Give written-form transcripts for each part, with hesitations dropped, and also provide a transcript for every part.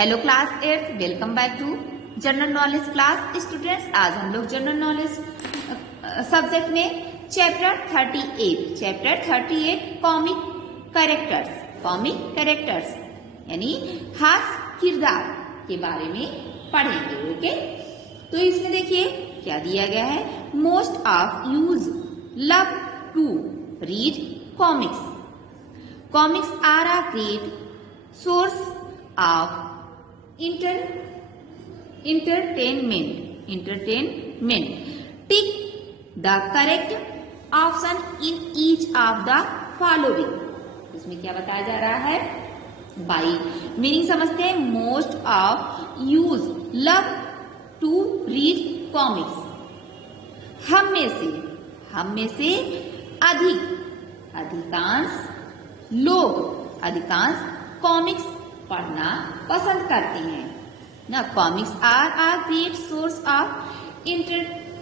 Hello class 8, welcome back to general knowledge class. Students, आज हम लोग जनरल नॉलेज सब्जेक्ट में चैप्टर 38 कॉमिक कैरेक्टर्स यानी हास्य किरदार के बारे में पढ़ेंगे। ओके, तो इसमें देखिए क्या दिया गया है। Most of us love to read comics are a great source of entertainment. Tick the correct option in each of the following. इसमें क्या बताया जा रहा है? बाई मीनिंग समझते हैं। Most of us love to read comics. हम में से अधिकांश कॉमिक्स पढ़ना पसंद करते हैं ना। Comics are a great source of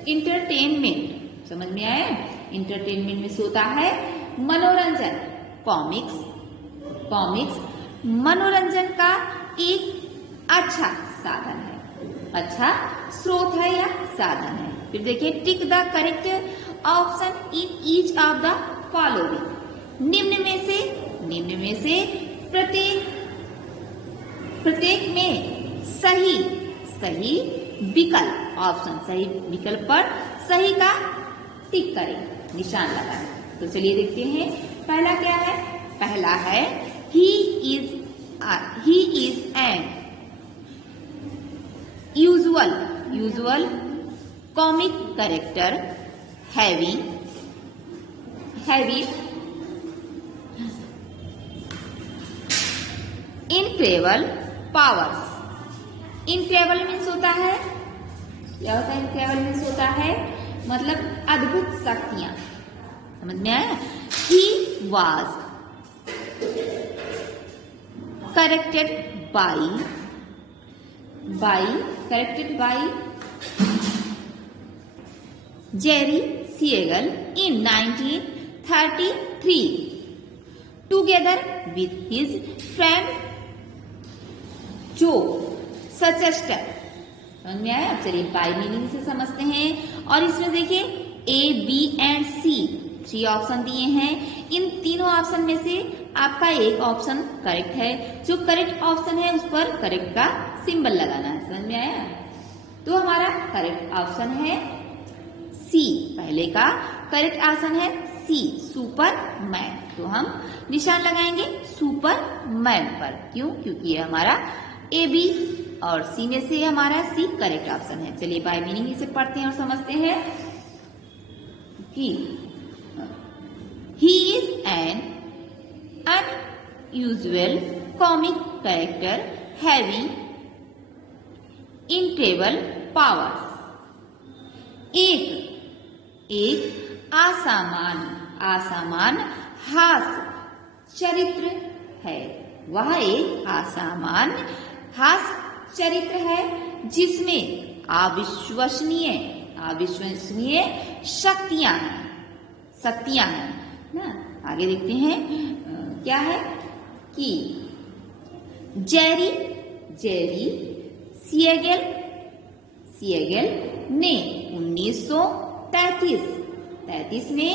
entertainment. समझ में आया? इंटरटेनमेंट में होता है मनोरंजन। कॉमिक्स मनोरंजन का एक अच्छा साधन है, अच्छा स्रोत है या साधन है। फिर देखिए, tick the correct option in each of the following. निम्न में से प्रत्येक में सही विकल्प पर सही का टिक करें, निशान लगाएं। तो चलिए देखते हैं पहला क्या है। पहला है he is an usual comic character having incredible powers. Incredible means होता है, क्या होता है? इनक्रेडिबल मीन्स होता है मतलब अद्भुत शक्तियां। समझ में आया? He was corrected by Jerry Siegel in 1933 together with his friend Joe Shuster. समझ में आया? चलिए बाई मीनिंग से समझते हैं। और इसमें देखिए ए, बी एंड सी 3 ऑप्शन दिए हैं। इन तीनों ऑप्शन में से आपका एक ऑप्शन करेक्ट है। जो करेक्ट ऑप्शन है उस पर करेक्ट का सिंबल लगाना है। समझ में आया? तो हमारा करेक्ट ऑप्शन है सी। पहले का करेक्ट ऑप्शन है सी, सुपरमैन। तो हम निशान लगाएंगे सुपरमैन पर। क्यों? क्योंकि ये हमारा ए, बी और सी में से हमारा सी करेक्ट ऑप्शन है। चलिए बाय मीनिंग इसे पढ़ते हैं और समझते हैं कि he is an unusual comic character having incredible powers. एक असामान्य हास्य चरित्र है। वह एक असामान्य हास्य चरित्र है जिसमें अविश्वसनीय शक्तियां हैं ना। आगे देखते हैं क्या है कि जेरी सिएगल ने 1933 में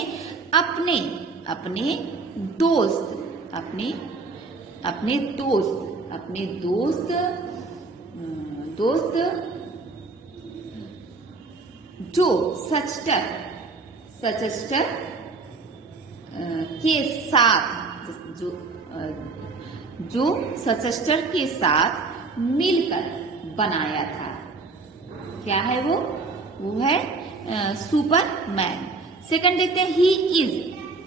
अपने दोस्त जो सचेस्टर के साथ मिलकर बनाया था। क्या है वो है सुपरमैन। सेकंड देखते हैं,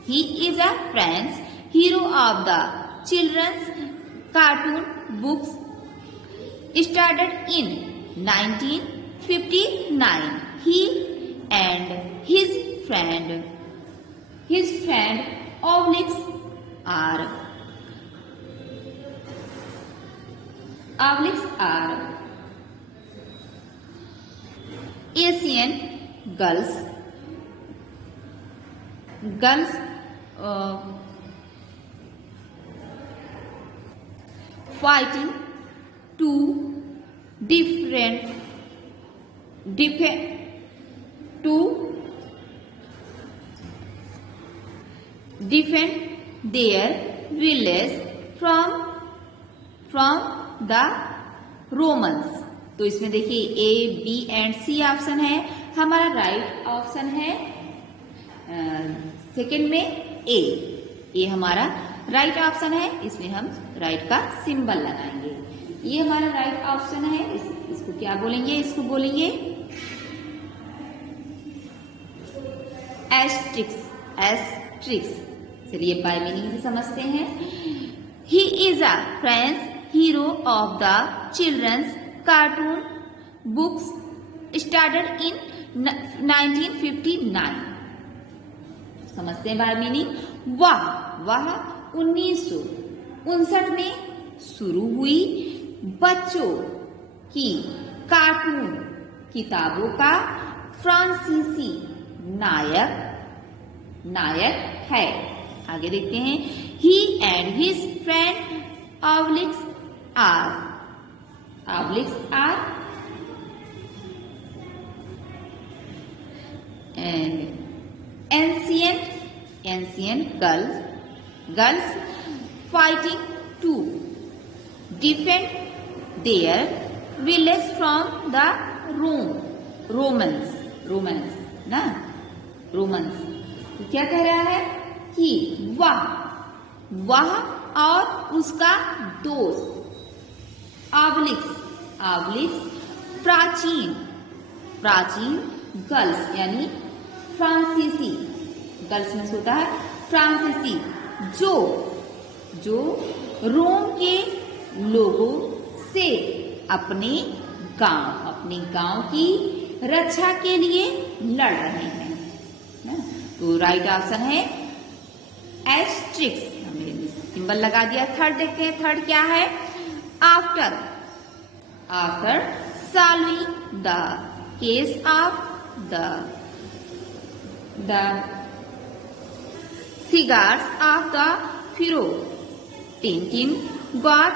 he is a French hero of the children's cartoon books started in 1959. He and his friend Obelix are Asian girls fighting to different to defend their village from the Romans। तो इसमें देखिए ए, B and C option है, हमारा right option है second में ए। ये हमारा right option है, इसमें हम राइट का सिंबल लगाएंगे। ये हमारा राइट ऑप्शन है, इसको क्या बोलेंगे? इसको बोलेंगे एस्ट्रिक्स। एस्ट्रिक्स चलिए बाय मीनिंग से समझते हैं। He is a French hero of the children's cartoon books started in 1959। समझते हैं बाय मीनिंग। वह 1959 में शुरू हुई बच्चों की कार्टून किताबों का फ्रांसीसी नायक है। आगे देखते हैं। He and his friend Obelix are ancient girls fighting to defend their village from the Romans ना, रोमन्स। तो क्या कह रहा है कि वह और उसका दोस्त ऑब्लिक्स प्राचीन गर्ल्स यानी फ्रांसीसी, गर्ल्स में होता है फ्रांसीसी, जो रोम के लोगों से अपने गांव की रक्षा के लिए लड़ रहे हैं। तो राइट ऑप्शन है एस्ट्रिक्स। हमने सिंबल लगा दिया। थर्ड देखते हैं, थर्ड क्या है? After solving the case of the cigars of the Pharaoh, Tintin got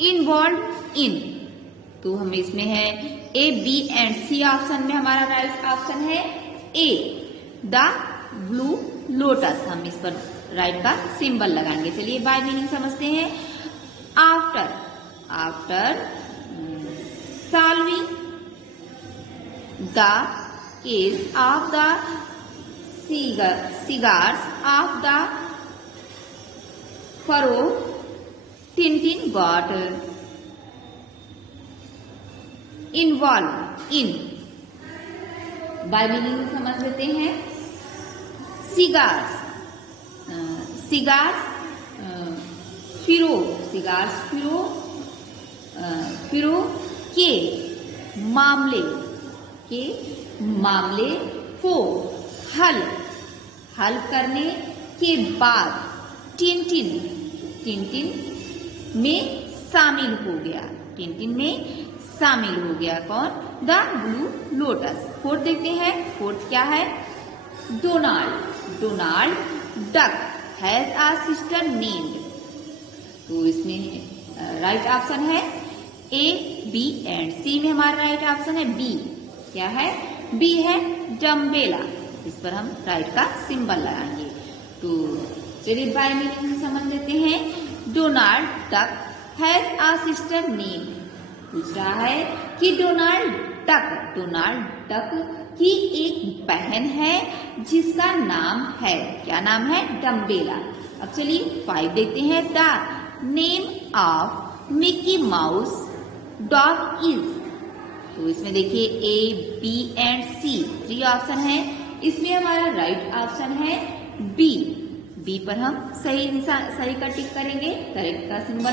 involve in. तो हम इसमें है ए, बी एंड सी ऑप्शन में हमारा राइट ऑप्शन है ए, द ब्लू लोटस। हम इस पर राइट का सिंबल लगाएंगे। चलिए बाय मीनिंग समझते हैं। After solving the case of the cigars of the Pharaoh, Tintin got involved in। By meaning समझ लेते हैं। सिगार्स फिरो के मामले को हल करने के बाद टिंटिन में शामिल हो गया कौन? The blue lotus. फोर्थ देखते हैं। फोर्थ क्या है? Donald duck has a sister named. तो इसमें राइट ऑप्शन है ए, बी एंड सी में हमारा राइट ऑप्शन है बी। क्या है? बी है डम्बेला। इस पर हम राइट का सिंबल लगाएंगे। तो चलिए बाय मीनिंग समझ लेते हैं। Donald duck has a sister name. पूछ रहा है कि डोनाल्ड डक की एक बहन है जिसका नाम है, क्या नाम है? डम्बेला। अब चलिए 5 देखते हैं। The name of Mickey mouse dog is. तो इसमें देखिए ए, बी एंड सी 3 ऑप्शन है। इसमें हमारा राइट ऑप्शन है बी। बी पर हम सही का टिक करेंगे, करेक्ट का सिंबल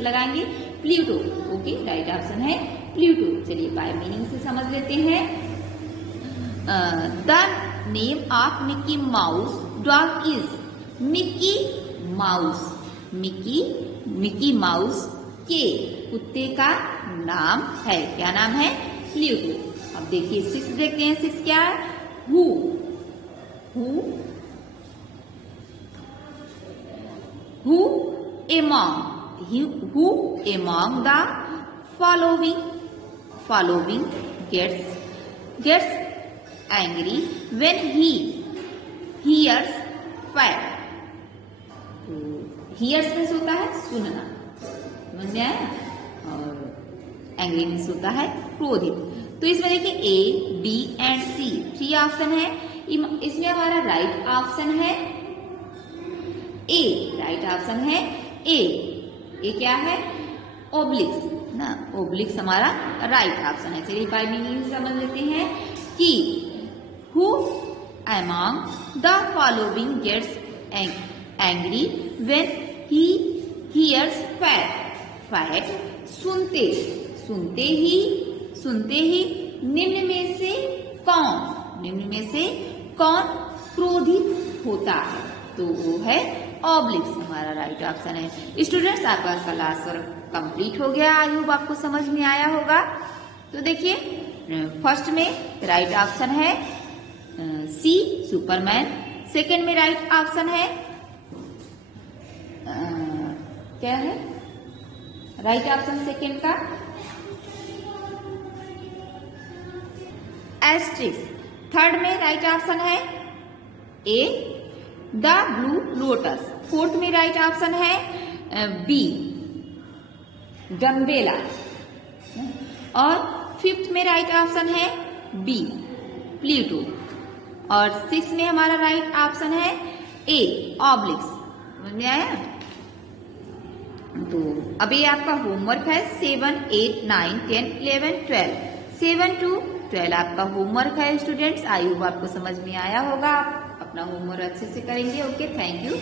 लगाएंगे प्लूटो। ओके, राइट ऑप्शन है प्लूटो। चलिए बाय मीनिंग से समझ लेते हैं। The name of Mickey mouse dog is. Mickey mouse के कुत्ते का नाम है, क्या नाम है? प्लूटो। अब देखिए 6 देखते हैं, 6 क्या है? Who, who among the following gets angry when he hears fire. तो hears मीन्स होता है सुनना, समझ में आया? और एंग्री मीन्स होता है क्रोधित। तो इसमें देखिए A, B and C 3 option है। इसमें हमारा राइट ऑप्शन है ए, राइट ऑप्शन है ए। ए क्या है? ओब्लिक्स ना, ओब्लिक्स हमारा राइट ऑप्शन है। चलिए बाय मीनिंग समझ लेते हैं कि who among the following gets angry when he hears fact. Fact सुनते ही निम्न में से कौन क्रोधित होता है? तो वो है ऑब्लिक्स, हमारा राइट ऑप्शन है। स्टूडेंट्स आपका क्लास वर्क कंप्लीट हो गया, आई होप आपको समझ में आया होगा। तो देखिए फर्स्ट में राइट ऑप्शन है सी सुपरमैन, सेकंड में राइट ऑप्शन है क्या है राइट ऑप्शन सेकंड का एस्ट्रिक्स, थर्ड में राइट ऑप्शन है ए द ब्लू लोटस, फोर्थ में राइट ऑप्शन है बी गम्बेला, और फिफ्थ में राइट ऑप्शन है बी प्लूटो, और सिक्स में हमारा राइट ऑप्शन है ए ऑब्लिक्स। समझ में आया? तो अभी आपका होमवर्क है 7, 8, 9, 10, 11, 12, 7 to 12 आपका होमवर्क है स्टूडेंट्स। आई होप आपको समझ में आया होगा, आप अपना होमवर्क अच्छे से करेंगे। Okay, thank you,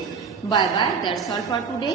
bye bye, that's all for today.